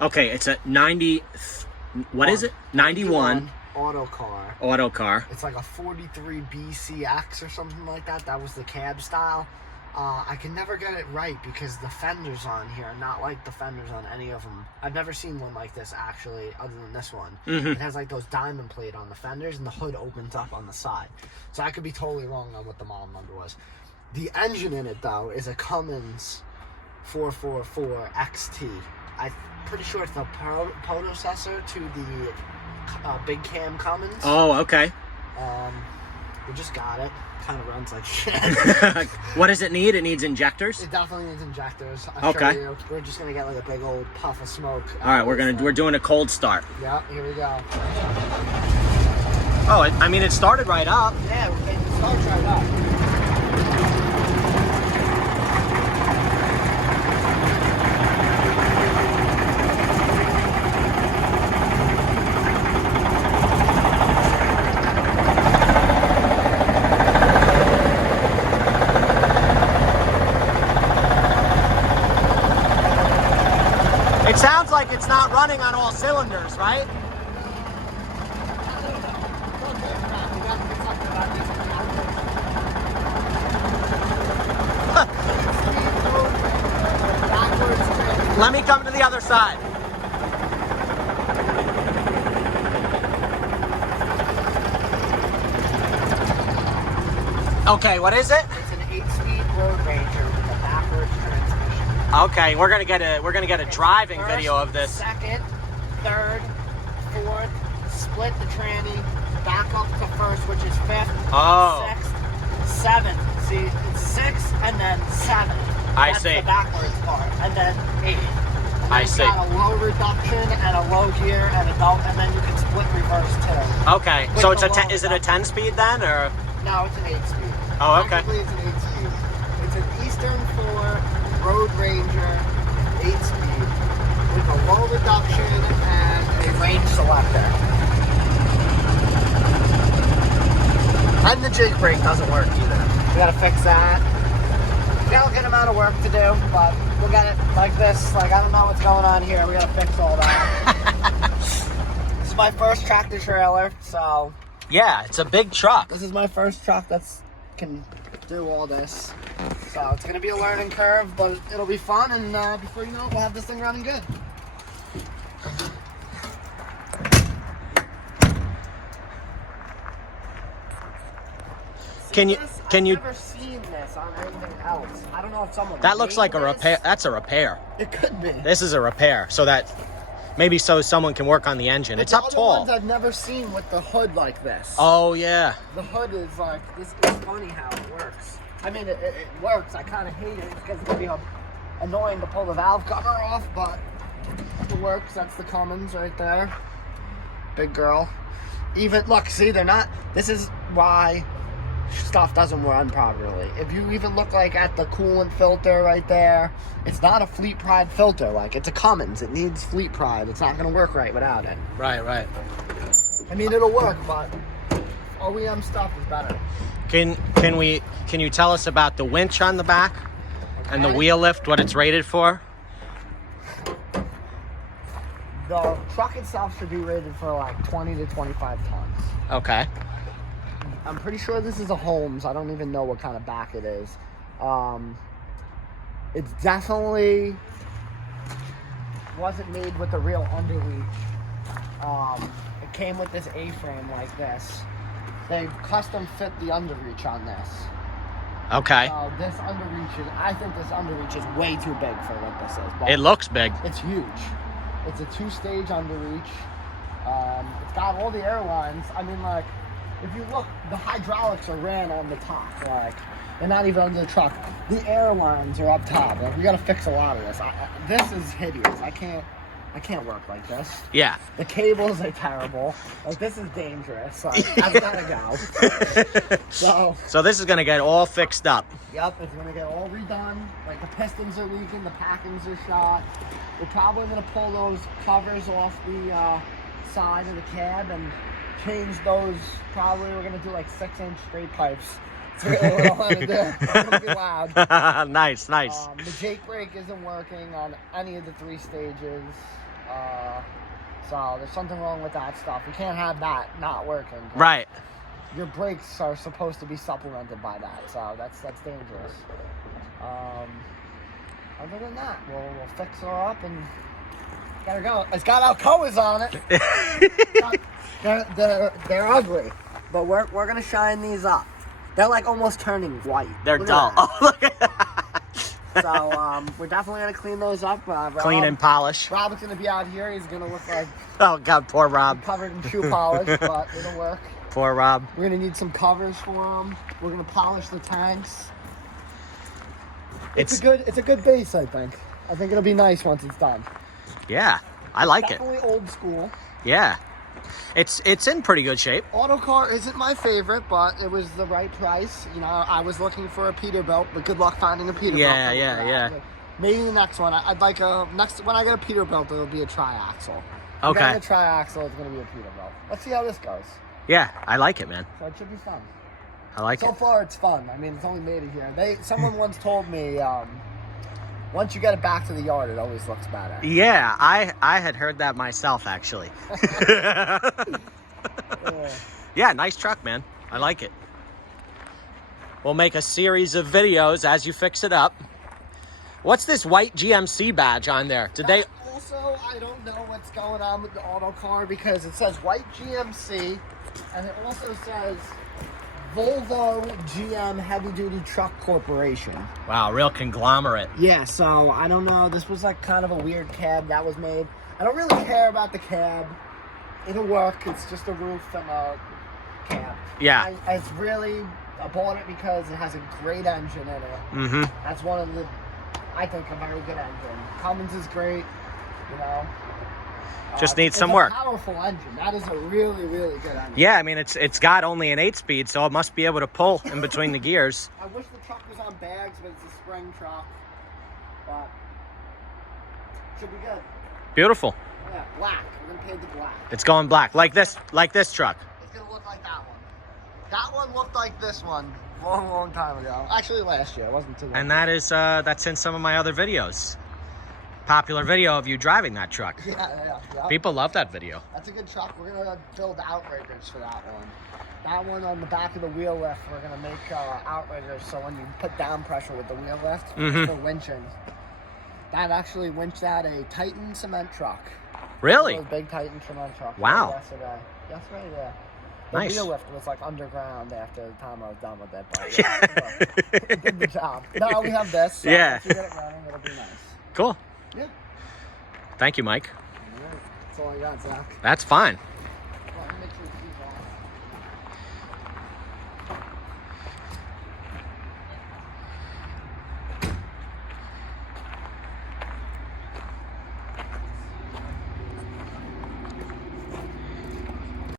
Okay, it's a 90. What is it? 91 Autocar. Autocar. It's like a 43 BCX or something like that. That was the cab style. I can never get it right because the fenders on here are not like the fenders on any of them. I've never seen one like this actually, other than this one. It has like those diamond plate on the fenders, and the hood opens up on the side. So I could be totally wrong on what the model number was. The engine in it though is a Cummins 444 XT. I'm pretty sure it's the predecessor to the big cam Cummins. Oh, okay. We just got it. Kind of runs like shit. What does it need? It needs injectors. It definitely needs injectors. I'll okay. show you. We're just gonna get like a big old puff of smoke. All right, we're doing a cold start. Yeah, here we go. Oh, I mean, it started right up. Yeah, it starts right up. It sounds like it's not running on all cylinders, right? Let me come to the other side. Okay, what is it? It's an 8-speed Road Ranger with a backwards transmission. Okay, we're gonna get a driving First, video of this. Second, third, fourth, split the tranny, back up to first, which is fifth, sixth, seventh. See, it's sixth and then seventh. That's the backwards part, and then eighth. And I see. Got a low reduction and a low gear and and then you can split reverse too. Okay, so it's is it a 10-speed then, or? No, it's an 8-speed. Oh, okay. Technically, it's an 8-speed. It's an Eastern 4 Road Ranger 8-speed with a low reduction and a range selector. And the jake brake doesn't work either. We gotta fix that. We got a good amount of work to do, but we'll get it like this. Like, I don't know what's going on here. We gotta fix all that. This is my first tractor trailer, so... Yeah, it's a big truck. This is my first truck that's can do all this. So it's gonna be a learning curve, but it'll be fun, and before you know it, we'll have this thing running good. Can you I've never seen this on anything else. I don't know if someone That looks like a made repair. this. That's a repair. It could be. This is a repair, so that maybe so someone can work on the engine. It's up tall. Ones I've never seen with the hood like this. Oh yeah. The hood is like, this is funny how it works. I mean, it works. I kind of hate it because it's gonna be annoying to pull the valve cover off, but it works. That's the Cummins right there. Big girl. Even, look, see, they're not, this is why stuff doesn't run properly. If you even look like at the coolant filter right there, it's not a Fleet Pride filter. Like, it's a Cummins. It needs Fleet Pride. It's not going to work right without it. Right. I mean, it'll work, but OEM stuff is better. Can you tell us about the winch on the back and the wheel lift, what it's rated for? The truck itself should be rated for like 20 to 25 tons. Okay. I'm pretty sure this is a Holmes. I don't even know what kind of back it is. It's definitely wasn't made with the real underreach. It came with this A-frame like this. They custom fit the underreach on this. Okay. This underreach is, I think this underreach is way too big for what this is. But It looks big. it's huge. It's a 2-stage underreach. It's got all the airlines. I mean, like, if you look, the hydraulics are ran on the top. Like, they're not even under the truck. The airlines are up top. Like, we gotta fix a lot of this. This is hideous. I can't work like this. Yeah. The cables are terrible. Like, this is dangerous. Like, I've gotta go. So this is gonna get all fixed up. yep, it's gonna get all redone. Like, the pistons are leaking, the packings are shot. We're probably gonna pull those covers off the side of the cab and change those. Probably we're gonna do like 6-inch straight pipes. It's really what I want to do. It's gonna be loud. Nice. The jake brake isn't working on any of the 3 stages. So there's something wrong with that stuff. We can't have that not working. Right. Your brakes are supposed to be supplemented by that, so that's dangerous. Other than that, we'll fix her up and gotta go. It's got Alcoas on it. They're ugly, but we're gonna shine these up. They're like almost turning white. They're Look dull. at that. Oh, look at that. So we're definitely gonna clean those up. Clean and polish. Rob's gonna be out here. He's gonna look like Oh God, poor Rob. covered in shoe polish, but it'll work. Poor Rob. We're gonna need some covers for them. We're gonna polish the tanks. It's a good base, I think. I think it'll be nice once it's done. Yeah, I like it. Definitely old school. Yeah, it's in pretty good shape. Autocar isn't my favorite, but it was the right price. You know, I was looking for a Peterbilt, but good luck finding a Peterbilt. Yeah. Maybe the next one. I'd like when I get a Peterbilt, it'll be a triaxle. Okay. Getting a triaxle, it's gonna be a Peterbilt. Let's see how this goes. Yeah, I like it, man. So it should be fun. I like So it. far, it's fun. I mean, it's only made it here. Someone once told me, once you get it back to the yard, it always looks better. Yeah, I had heard that myself, actually. Yeah, nice truck, man. I like it. We'll make a series of videos as you fix it up. What's this white GMC badge on there? Did they... Also, I don't know what's going on with the Autocar because it says white GMC, and it also says Volvo GM Heavy Duty Truck Corporation. Wow, real conglomerate. Yeah, so I don't know. This was like kind of a weird cab that was made. I don't really care about the cab. It'll work. It's just a roof and a cab. Yeah. I bought it because it has a great engine in it. Mm-hmm. That's one of the, I think, a very good engine. Cummins is great, you know. Just needs some it's work. A powerful engine. That is a really, really good engine. Yeah, I mean, it's got only an 8-speed, so it must be able to pull in between the gears. I wish the truck was on bags, but it's a spring truck. But should be good. Beautiful. Yeah, black. We're gonna paint the black. It's going black, like this truck. It's gonna look like that one. That one looked like this one long time ago. Actually, last year. It wasn't too long. And that is that's in some of my other videos. Popular video of you driving that truck. Yeah. People love that video. That's a good truck. We're gonna build outriggers for that one. That one on the back of the wheel lift, we're gonna make outriggers so when you put down pressure with the wheel lift for winching. That actually winched out a Titan cement truck. Really? A big Titan cement truck. Wow. Yesterday, yeah. The Nice. wheel lift was like underground after the time I was done with it. But yeah, it did the job. Now we have this. So Yeah. If you get it running, it'll be nice. Cool. Yeah. Thank you, Mike. All right. That's all I got, Zach. That's fine.